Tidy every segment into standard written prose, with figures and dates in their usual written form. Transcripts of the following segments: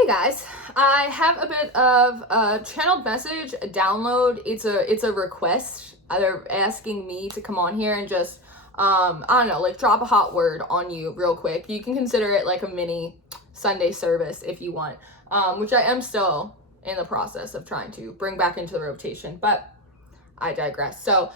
Hey guys, I have a bit of a channeled message, a download. It's a request. They're asking me to come on here and just, I don't know, like drop a hot word on you real quick. You can consider it like a mini Sunday service if you want, which I am still in the process of trying to bring back into the rotation, but I digress. So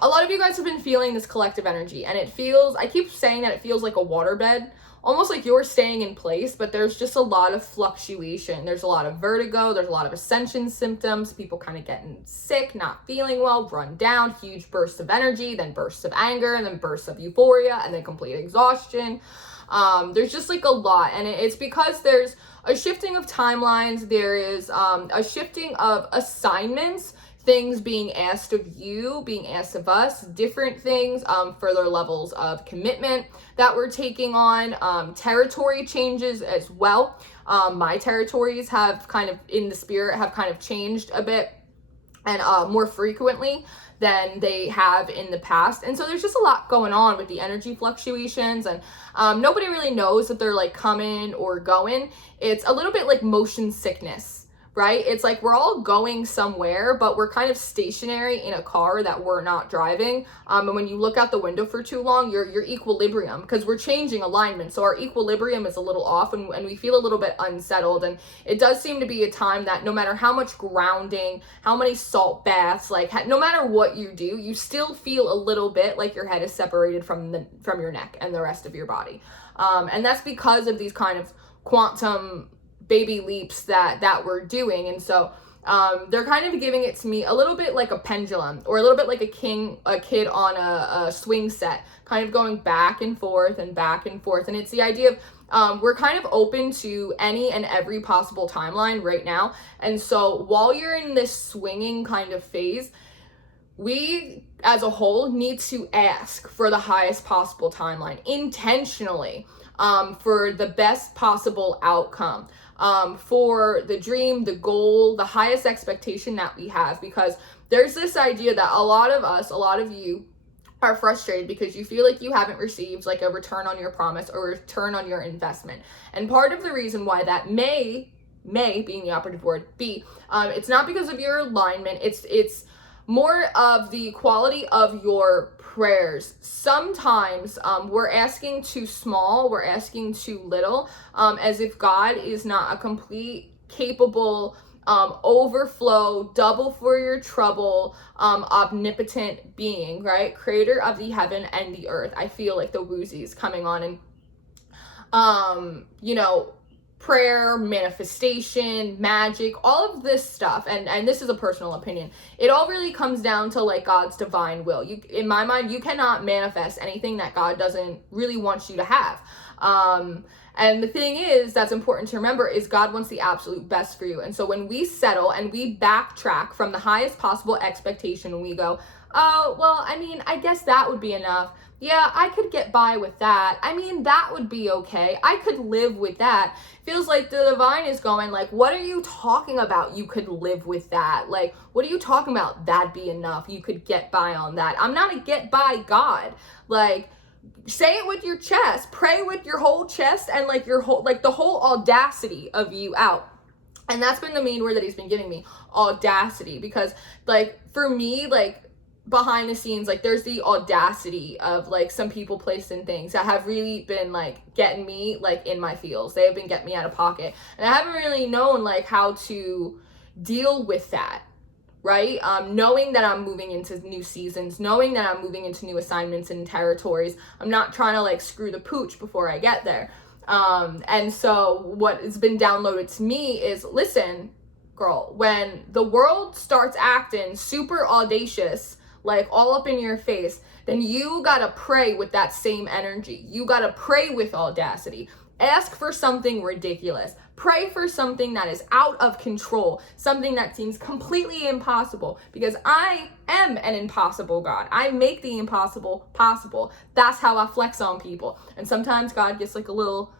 a lot of you guys have been feeling this collective energy, and I keep saying that it feels like a waterbed, almost like you're staying in place, but there's just a lot of fluctuation. There's a lot of vertigo, there's a lot of ascension symptoms, people kind of getting sick, not feeling well, run down, huge bursts of energy, then bursts of anger, and then bursts of euphoria, and then complete exhaustion. There's just like a lot, and it's because there's a shifting of timelines, there is a shifting of assignments, things being asked of you, being asked of us, different things, further levels of commitment that we're taking on, territory changes as well. My territories have kind of, in the spirit, have kind of changed a bit and more frequently than they have in the past. And so there's just a lot going on with the energy fluctuations, and nobody really knows if they're like coming or going. It's a little bit like motion sickness, right? It's like we're all going somewhere, but we're kind of stationary in a car that we're not driving. And when you look out the window for too long, your equilibrium, because we're changing alignment, so our equilibrium is a little off, and we feel a little bit unsettled. And it does seem to be a time that no matter how much grounding, how many salt baths, like no matter what you do, you still feel a little bit like your head is separated from your neck and the rest of your body. And that's because of these kind of quantum baby leaps that we're doing. And so they're kind of giving it to me a little bit like a pendulum, or a little bit like a kid on a swing set, kind of going back and forth and back and forth. And it's the idea of we're kind of open to any and every possible timeline right now. And so while you're in this swinging kind of phase, we as a whole need to ask for the highest possible timeline intentionally, for the best possible outcome, for the dream, the goal, the highest expectation that we have. Because there's this idea that a lot of you are frustrated because you feel like you haven't received like a return on your promise or a return on your investment. And part of the reason why that may being the operative word be, it's not because of your alignment, it's more of the quality of your prayers. Sometimes we're asking too small, we're asking too little, as if God is not a complete, capable, overflow, double for your trouble, omnipotent being, right? Creator of the heaven and the earth. I feel like the woozies coming on, and prayer, manifestation, magic, all of this stuff, and this is a personal opinion, it all really comes down to like God's divine will. In my mind, you cannot manifest anything that God doesn't really want you to have. And the thing is, that's important to remember, is God wants the absolute best for you. And so when we settle and we backtrack from the highest possible expectation, and we go, oh, well, I mean, I guess that would be enough. Yeah, I could get by with that. I mean, that would be okay. I could live with that. Feels like the divine is going like, what are you talking about? You could live with that. Like, what are you talking about? That'd be enough. You could get by on that. I'm not a get by God. Like, say it with your chest. Pray with your whole chest and like your whole, like the whole audacity of you out. And that's been the main word that he's been giving me, audacity. Because like, for me, like, behind the scenes, like there's the audacity of like some people placed in things that have really been like getting me like in my feels. They have been getting me out of pocket, and I haven't really known like how to deal with that, right? Knowing that I'm moving into new seasons, knowing that I'm moving into new assignments and territories. I'm not trying to like screw the pooch before I get there. And so what has been downloaded to me is, listen, girl, when the world starts acting super audacious, like all up in your face, then you gotta pray with that same energy. You gotta pray with audacity. Ask for something ridiculous. Pray for something that is out of control, something that seems completely impossible, because I am an impossible God. I make the impossible possible. That's how I flex on people. And sometimes God gets like a little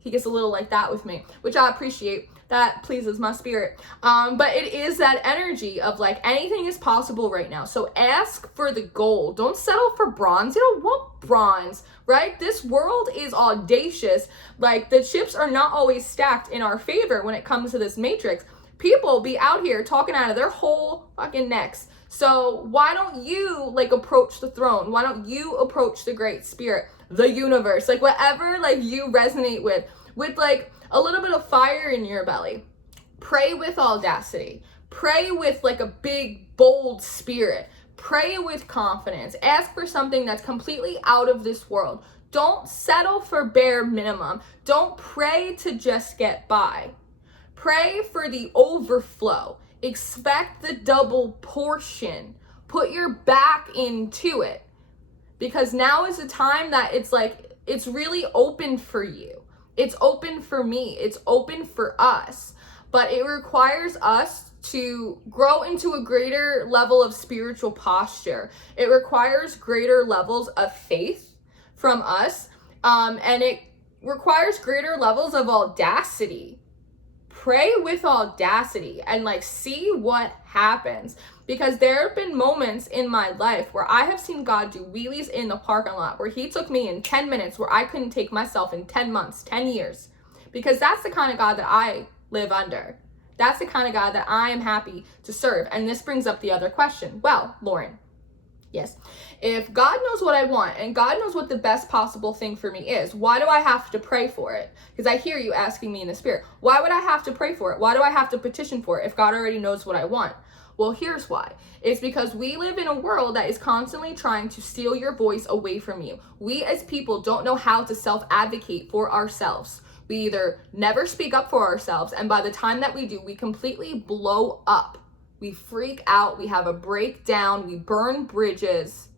He gets a little like that with me, which I appreciate. That pleases my spirit. But it is that energy of like anything is possible right now. So ask for the gold. Don't settle for bronze. You don't want bronze, right? This world is audacious. Like the chips are not always stacked in our favor when it comes to this matrix. People be out here talking out of their whole fucking necks. So why don't you like approach the throne? Why don't you approach the great spirit, the universe, like whatever like you resonate with like a little bit of fire in your belly. Pray with audacity. Pray with like a big, bold spirit. Pray with confidence. Ask for something that's completely out of this world. Don't settle for bare minimum. Don't pray to just get by. Pray for the overflow. Expect the double portion. Put your back into it. Because now is the time that it's like, it's really open for you. It's open for me. It's open for us. But it requires us to grow into a greater level of spiritual posture. It requires greater levels of faith from us. And it requires greater levels of audacity. Pray with audacity and like see what happens. Because there have been moments in my life where I have seen God do wheelies in the parking lot, where he took me in 10 minutes, where I couldn't take myself in 10 months, 10 years. Because that's the kind of God that I live under. That's the kind of God that I am happy to serve. And this brings up the other question. Well, Lauren, yes, if God knows what I want and God knows what the best possible thing for me is, why do I have to pray for it? Because I hear you asking me in the spirit, why would I have to pray for it? Why do I have to petition for it if God already knows what I want? Well, here's why. It's because we live in a world that is constantly trying to steal your voice away from you. We as people don't know how to self-advocate for ourselves. We either never speak up for ourselves, and by the time that we do, we completely blow up. We freak out, we have a breakdown, we burn bridges.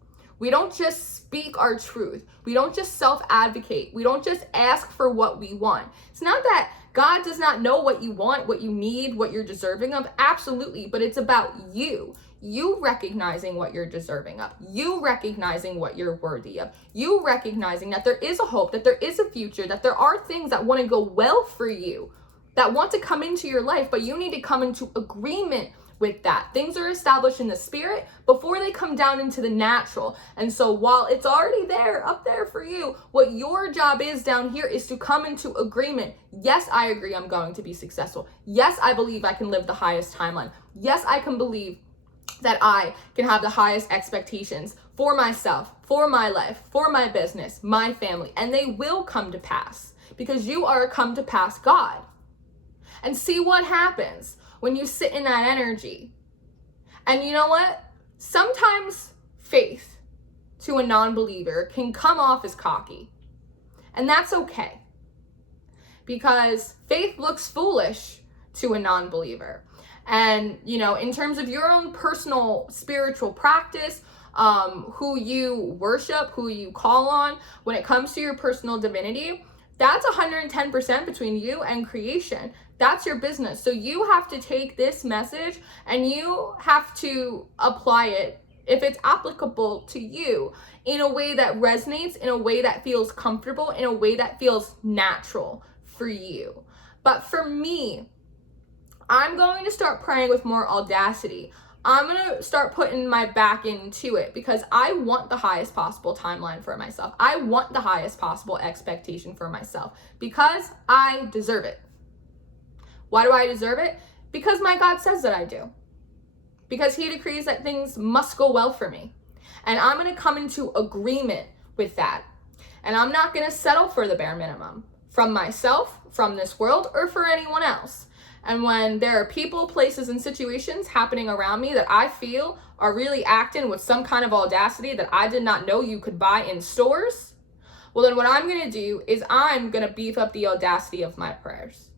We don't just speak our truth. We don't just self-advocate. We don't just ask for what we want. It's not that God does not know what you want, what you need, what you're deserving of. Absolutely. But it's about you. You recognizing what you're deserving of. You recognizing what you're worthy of. You recognizing that there is a hope, that there is a future, that there are things that want to go well for you, that want to come into your life, but you need to come into agreement with that. Things are established in the spirit before they come down into the natural. And so while it's already there, up there for you, what your job is down here is to come into agreement. Yes, I agree I'm going to be successful. Yes, I believe I can live the highest timeline. Yes, I can believe that I can have the highest expectations for myself, for my life, for my business, my family, and they will come to pass because you are a come to pass God. And see what happens when you sit in that energy. And you know what? Sometimes faith to a non-believer can come off as cocky. And that's okay. Because faith looks foolish to a non-believer. And, you know, in terms of your own personal spiritual practice, who you worship, who you call on, when it comes to your personal divinity, that's 110% between you and creation. That's your business. So you have to take this message and you have to apply it, if it's applicable to you, in a way that resonates, in a way that feels comfortable, in a way that feels natural for you. But for me, I'm going to start praying with more audacity. I'm going to start putting my back into it because I want the highest possible timeline for myself. I want the highest possible expectation for myself because I deserve it. Why do I deserve it? Because my God says that I do. Because he decrees that things must go well for me. And I'm going to come into agreement with that. And I'm not going to settle for the bare minimum from myself, from this world, or for anyone else. And when there are people, places, and situations happening around me that I feel are really acting with some kind of audacity that I did not know you could buy in stores, well, then what I'm going to do is I'm going to beef up the audacity of my prayers.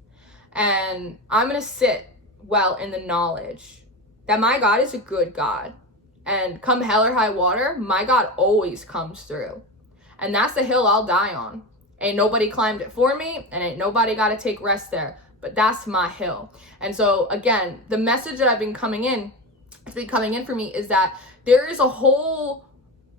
And I'm going to sit well in the knowledge that my God is a good God. And come hell or high water, my God always comes through. And that's the hill I'll die on. Ain't nobody climbed it for me, and ain't nobody got to take rest there. But that's my hill. And so again, the message that it's been coming in for me is that there is a whole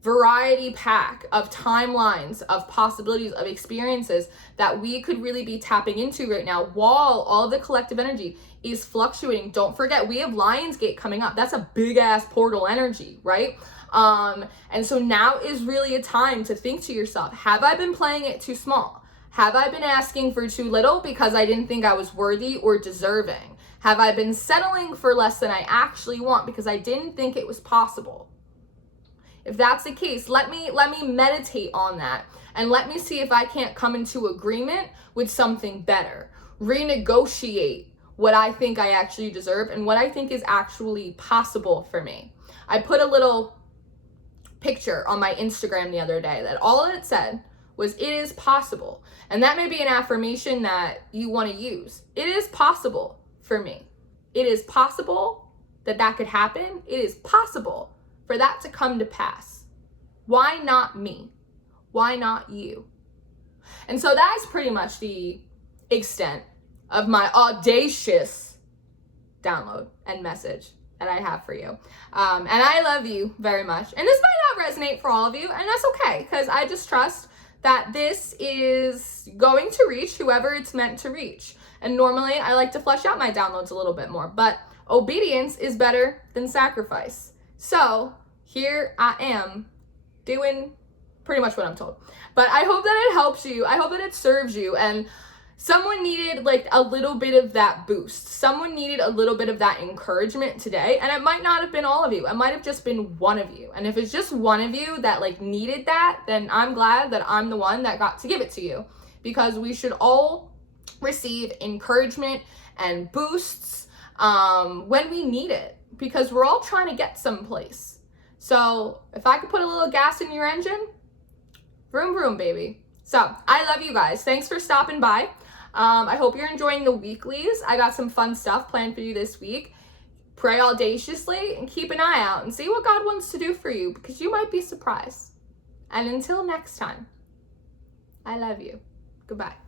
variety pack of timelines, of possibilities, of experiences that we could really be tapping into right now while all the collective energy is fluctuating. Don't forget, we have Lionsgate coming up. That's a big ass portal energy, right? And so now is really a time to think to yourself, have I been playing it too small? Have I been asking for too little because I didn't think I was worthy or deserving? Have I been settling for less than I actually want because I didn't think it was possible? If that's the case, let me meditate on that, and let me see if I can't come into agreement with something better. Renegotiate what I think I actually deserve and what I think is actually possible for me. I put a little picture on my Instagram the other day that all it said was, it is possible. And that may be an affirmation that you want to use. It is possible for me. It is possible that that could happen. It is possible for that to come to pass. Why not me? Why not you? And so that's pretty much the extent of my audacious download and message that I have for you. And I love you very much. And this might not resonate for all of you, and that's okay, because I just trust that this is going to reach whoever it's meant to reach. And normally I like to flesh out my downloads a little bit more, but obedience is better than sacrifice. So here I am doing pretty much what I'm told. But I hope that it helps you. I hope that it serves you. And someone needed like a little bit of that boost. Someone needed a little bit of that encouragement today. And it might not have been all of you. It might have just been one of you. And if it's just one of you that like needed that, then I'm glad that I'm the one that got to give it to you. Because we should all receive encouragement and boosts when we need it. Because we're all trying to get someplace. So if I could put a little gas in your engine, vroom vroom, baby. So I love you guys. Thanks for stopping by. I hope you're enjoying the weeklies. I got some fun stuff planned for you this week. Pray audaciously and keep an eye out and see what God wants to do for you, because you might be surprised. And until next time, I love you. Goodbye.